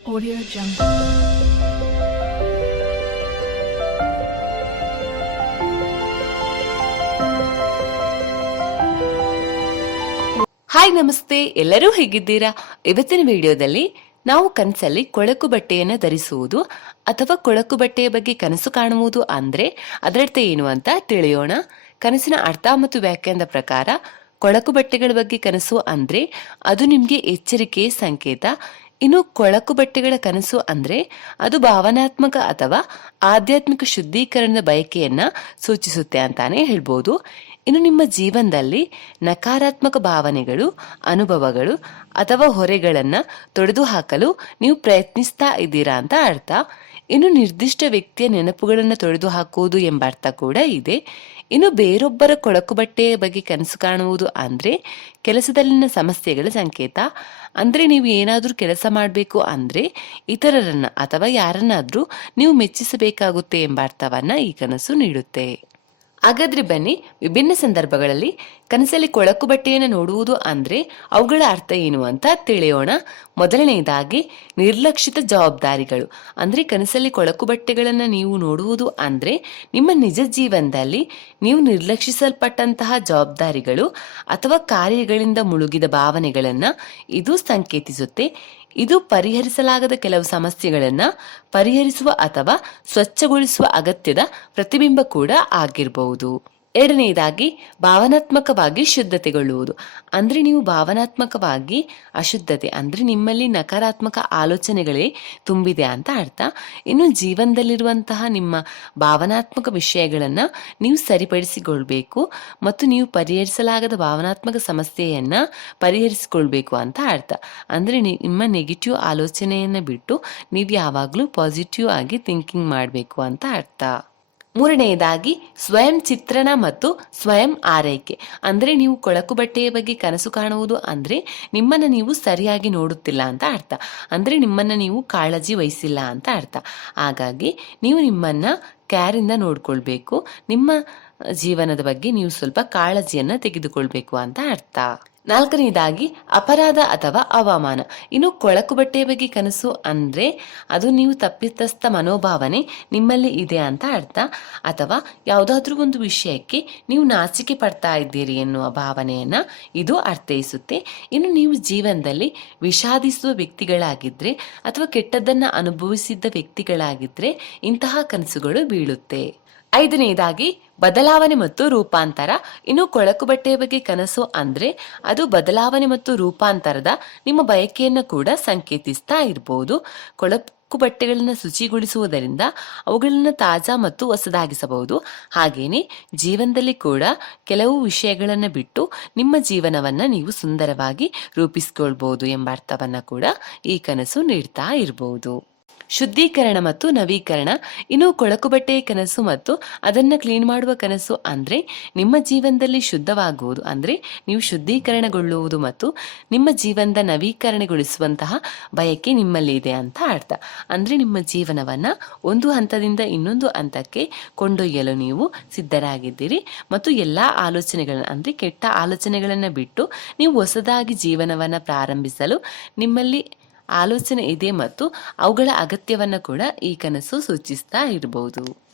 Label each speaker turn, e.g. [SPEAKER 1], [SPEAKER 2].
[SPEAKER 1] Audio Jungle.
[SPEAKER 2] Hi ನಮಸ್ತೆ. ಎಲ್ಲರೂ ಹೇಗಿದ್ದೀರಾ? ಇವತ್ತಿನ ವಿಡಿಯೋದಲ್ಲಿ ನಾವು ಕನಸಲ್ಲಿ ಕೊಳಕು ಬಟ್ಟೆಯನ್ನು ಧರಿಸುವುದು ಅಥವಾ ಕೊಳಕು ಬಟ್ಟೆಯ ಬಗ್ಗೆ ಕನಸು ಕಾಣುವುದು ಅಂದ್ರೆ ಅದರರ್ಥ ಏನು ಅಂತ ತಿಳಿಯೋಣ. ಕನಸಿನ ಅರ್ಥ ಮತ್ತು ವ್ಯಾಖ್ಯಾನದ ಪ್ರಕಾರ ಕೊಳಕು ಬಟ್ಟೆಗಳ ಬಗ್ಗೆ ಕನಸು ಅಂದ್ರೆ ಅದು ನಿಮಗೆ ಎಚ್ಚರಿಕೆಯ ಸಂಕೇತ ಇನ್ನು ಕೊಳಕು ಬಟ್ಟೆಗಳ ಕನಸು ಅಂದ್ರೆ ಅದು ಭಾವನಾತ್ಮಕ ಅಥವಾ ಆಧ್ಯಾತ್ಮಿಕ ಶುದ್ಧೀಕರಣದ ಬಯಕೆಯನ್ನ ಸೂಚಿಸುತ್ತೆ ಅಂತಾನೆ ಹೇಳ್ಬೋದು. ಇನ್ನು ನಿಮ್ಮ ಜೀವನದಲ್ಲಿ ನಕಾರಾತ್ಮಕ ಭಾವನೆಗಳು, ಅನುಭವಗಳು ಅಥವಾ ಹೊರೆಗಳನ್ನು ತೊಡೆದುಹಾಕಲು ನೀವು ಪ್ರಯತ್ನಿಸ್ತಾ ಇದ್ದೀರಾ ಅಂತ ಅರ್ಥ. ಇನ್ನು ನಿರ್ದಿಷ್ಟ ವ್ಯಕ್ತಿಯ ನೆನಪುಗಳನ್ನು ತೊಡೆದು ಹಾಕುವುದು ಎಂಬ ಅರ್ಥ ಕೂಡ ಇದೆ. ಇನ್ನು ಬೇರೊಬ್ಬರ ಕೊಳಕು ಬಟ್ಟೆಯ ಬಗ್ಗೆ ಕನಸು ಕಾಣುವುದು ಅಂದ್ರೆ ಕೆಲಸದಲ್ಲಿನ ಸಮಸ್ಯೆಗಳ ಸಂಕೇತ. ಅಂದ್ರೆ ನೀವು ಏನಾದರೂ ಕೆಲಸ ಮಾಡಬೇಕು ಅಂದ್ರೆ ಇತರರನ್ನ ಅಥವಾ ಯಾರನ್ನಾದರೂ ನೀವು ಮೆಚ್ಚಿಸಬೇಕಾಗುತ್ತೆ ಎಂಬ ಅರ್ಥವನ್ನ ಈ ಕನಸು ನೀಡುತ್ತೆ. ಹಾಗಾದ್ರೆ ಬನ್ನಿ, ವಿಭಿನ್ನ ಸಂದರ್ಭಗಳಲ್ಲಿ ಕನಸಲ್ಲಿ ಕೊಳಕು ಬಟ್ಟೆಯನ್ನು ನೋಡುವುದು ಅಂದ್ರೆ ಅವುಗಳ ಅರ್ಥ ಏನು ಅಂತ ತಿಳಿಯೋಣ. ಮೊದಲನೆಯದಾಗಿ, ನಿರ್ಲಕ್ಷಿತ ಜವಾಬ್ದಾರಿಗಳು. ಅಂದ್ರೆ ಕನಸಲ್ಲಿ ಕೊಳಕು ಬಟ್ಟೆಗಳನ್ನು ನೀವು ನೋಡುವುದು ಅಂದ್ರೆ ನಿಮ್ಮ ನಿಜ ಜೀವನದಲ್ಲಿ ನೀವು ನಿರ್ಲಕ್ಷಿಸಲ್ಪಟ್ಟಂತಹ ಜವಾಬ್ದಾರಿಗಳು ಅಥವಾ ಕಾರ್ಯಗಳಿಂದ ಮುಳುಗಿದ ಭಾವನೆಗಳನ್ನ ಇದು ಸಂಕೇತಿಸುತ್ತೆ. ಇದು ಪರಿಹರಿಸಲಾಗದ ಕೆಲವು ಸಮಸ್ಯೆಗಳನ್ನು ಪರಿಹರಿಸುವ ಅಥವಾ ಸ್ವಚ್ಛಗೊಳಿಸುವ ಅಗತ್ಯದ ಪ್ರತಿಬಿಂಬ ಕೂಡ ಆಗಿರಬಹುದು. ಎರಡನೆಯದಾಗಿ ಭಾವನಾತ್ಮಕವಾಗಿ ಶುದ್ಧತೆಗೊಳ್ಳುವುದು. ಅಂದರೆ ನೀವು ಭಾವನಾತ್ಮಕವಾಗಿ ಅಶುದ್ಧತೆ, ಅಂದರೆ ನಿಮ್ಮಲ್ಲಿ ನಕಾರಾತ್ಮಕ ಆಲೋಚನೆಗಳೇ ತುಂಬಿದೆ ಅಂತ ಅರ್ಥ. ಇನ್ನು ಜೀವನದಲ್ಲಿರುವಂತಹ ನಿಮ್ಮ ಭಾವನಾತ್ಮಕ ವಿಷಯಗಳನ್ನು ನೀವು ಸರಿಪಡಿಸಿಕೊಳ್ಬೇಕು ಮತ್ತು ನೀವು ಪರಿಹರಿಸಲಾಗದ ಭಾವನಾತ್ಮಕ ಸಮಸ್ಯೆಯನ್ನು ಪರಿಹರಿಸಿಕೊಳ್ಬೇಕು ಅಂತ ಅರ್ಥ. ಅಂದರೆ ನಿಮ್ಮ ನೆಗೆಟಿವ್ ಆಲೋಚನೆಯನ್ನು ಬಿಟ್ಟು ನೀವು ಯಾವಾಗಲೂ ಪಾಸಿಟಿವ್ ಆಗಿ ಥಿಂಕಿಂಗ್ ಮಾಡಬೇಕು ಅಂತ ಅರ್ಥ. ಮೂರನೆಯದಾಗಿ ಸ್ವಯಂ ಚಿತ್ರಣ ಮತ್ತು ಸ್ವಯಂ ಆರೈಕೆ. ಅಂದರೆ ನೀವು ಕೊಳಕು ಬಟ್ಟೆಯ ಬಗ್ಗೆ ಕನಸು ಕಾಣುವುದು ಅಂದರೆ ನಿಮ್ಮನ್ನು ನೀವು ಸರಿಯಾಗಿ ನೋಡುತ್ತಿಲ್ಲ ಅಂತ ಅರ್ಥ. ಅಂದರೆ ನಿಮ್ಮನ್ನು ನೀವು ಕಾಳಜಿ ವಹಿಸಿಲ್ಲ ಅಂತ ಅರ್ಥ. ಹಾಗಾಗಿ ನೀವು ನಿಮ್ಮನ್ನು ಕ್ಯಾರಿಂದ ನೋಡಿಕೊಳ್ಬೇಕು. ನಿಮ್ಮ ಜೀವನದ ಬಗ್ಗೆ ನೀವು ಸ್ವಲ್ಪ ಕಾಳಜಿಯನ್ನು ತೆಗೆದುಕೊಳ್ಬೇಕು ಅಂತ ಅರ್ಥ. ನಾಲ್ಕನೆಯದಾಗಿ ಅಪರಾಧ ಅಥವಾ ಅವಮಾನ. ಇನ್ನು ಕೊಳಕು ಬಟ್ಟೆಯ ಬಗ್ಗೆ ಕನಸು ಅಂದ್ರೆ ಅದು ನೀವು ತಪ್ಪಿತಸ್ಥ ಮನೋಭಾವನೆ ನಿಮ್ಮಲ್ಲಿ ಇದೆ ಅಂತ ಅರ್ಥ. ಅಥವಾ ಯಾವುದಾದ್ರೂ ಒಂದು ವಿಷಯಕ್ಕೆ ನೀವು ನಾಚಿಕೆ ಪಡ್ತಾ ಇದ್ದೀರಿ ಎನ್ನುವ ಭಾವನೆಯನ್ನ ಇದು ಅರ್ಥೈಸುತ್ತೆ. ಇನ್ನು ನೀವು ಜೀವನದಲ್ಲಿ ವಿಷಾದಿಸುವ ವ್ಯಕ್ತಿಗಳಾಗಿದ್ರೆ ಅಥವಾ ಕೆಟ್ಟದ್ದನ್ನ ಅನುಭವಿಸಿದ್ದ ವ್ಯಕ್ತಿಗಳಾಗಿದ್ರೆ ಇಂತಹ ಕನಸುಗಳು ಬೀಳುತ್ತೆ. ಐದನೆಯದಾಗಿ ಬದಲಾವಣೆ ಮತ್ತು ರೂಪಾಂತರ. ಇನ್ನು ಕೊಳಕು ಬಟ್ಟೆಯ ಬಗ್ಗೆ ಕನಸು ಅಂದ್ರೆ ಅದು ಬದಲಾವಣೆ ಮತ್ತು ರೂಪಾಂತರದ ನಿಮ್ಮ ಬಯಕೆಯನ್ನು ಕೂಡ ಸಂಕೇತಿಸ್ತಾ ಇರಬಹುದು ಕೊಳಕು ಬಟ್ಟೆಗಳನ್ನು ಶುಚಿಗೊಳಿಸುವುದರಿಂದ ಅವುಗಳನ್ನು ತಾಜಾ ಮತ್ತು ಹೊಸದಾಗಿಸಬಹುದು. ಹಾಗೇನೆ ಜೀವನದಲ್ಲಿ ಕೂಡ ಕೆಲವು ವಿಷಯಗಳನ್ನು ಬಿಟ್ಟು ನಿಮ್ಮ ಜೀವನವನ್ನ ನೀವು ಸುಂದರವಾಗಿ ರೂಪಿಸಿಕೊಳ್ಬಹುದು ಎಂಬ ಅರ್ಥವನ್ನ ಕೂಡ ಈ ಕನಸು ನೀಡ್ತಾ ಇರಬಹುದು ಶುದ್ಧೀಕರಣ ಮತ್ತು ನವೀಕರಣ. ಇನ್ನು ಕೊಳಕು ಬಟ್ಟೆ ಕನಸು ಮತ್ತು ಅದನ್ನ ಕ್ಲೀನ್ ಮಾಡುವ ಕನಸು ಅಂದ್ರೆ ನಿಮ್ಮ ಜೀವನದಲ್ಲಿ ಶುದ್ಧವಾಗುವುದು ಅಂದ್ರೆ ನೀವು ಶುದ್ಧೀಕರಣಗೊಳ್ಳುವುದು ಮತ್ತು ನಿಮ್ಮ ಜೀವನದ ನವೀಕರಣಗೊಳಿಸುವಂತಹ ಬಯಕೆ ನಿಮ್ಮಲ್ಲಿ ಇದೆ ಅಂತ ಅರ್ಥ. ಅಂದ್ರೆ ನಿಮ್ಮ ಜೀವನವನ್ನ ಒಂದು ಹಂತದಿಂದ ಇನ್ನೊಂದು ಹಂತಕ್ಕೆ ಕೊಂಡೊಯ್ಯಲು ನೀವು ಸಿದ್ಧರಾಗಿದ್ದೀರಿ ಮತ್ತು ಎಲ್ಲಾ ಆಲೋಚನೆಗಳನ್ನು ಅಂದ್ರೆ ಕೆಟ್ಟ ಆಲೋಚನೆಗಳನ್ನು ಬಿಟ್ಟು ನೀವು ಹೊಸದಾಗಿ ಜೀವನವನ್ನ ಪ್ರಾರಂಭಿಸಲು ನಿಮ್ಮಲ್ಲಿ ಆಲೋಚನೆ ಇದೆ ಮತ್ತು ಅವುಗಳ ಅಗತ್ಯವನ್ನು ಕೂಡ ಈ ಕನಸು ಸೂಚಿಸ್ತಾ ಇರಬಹುದು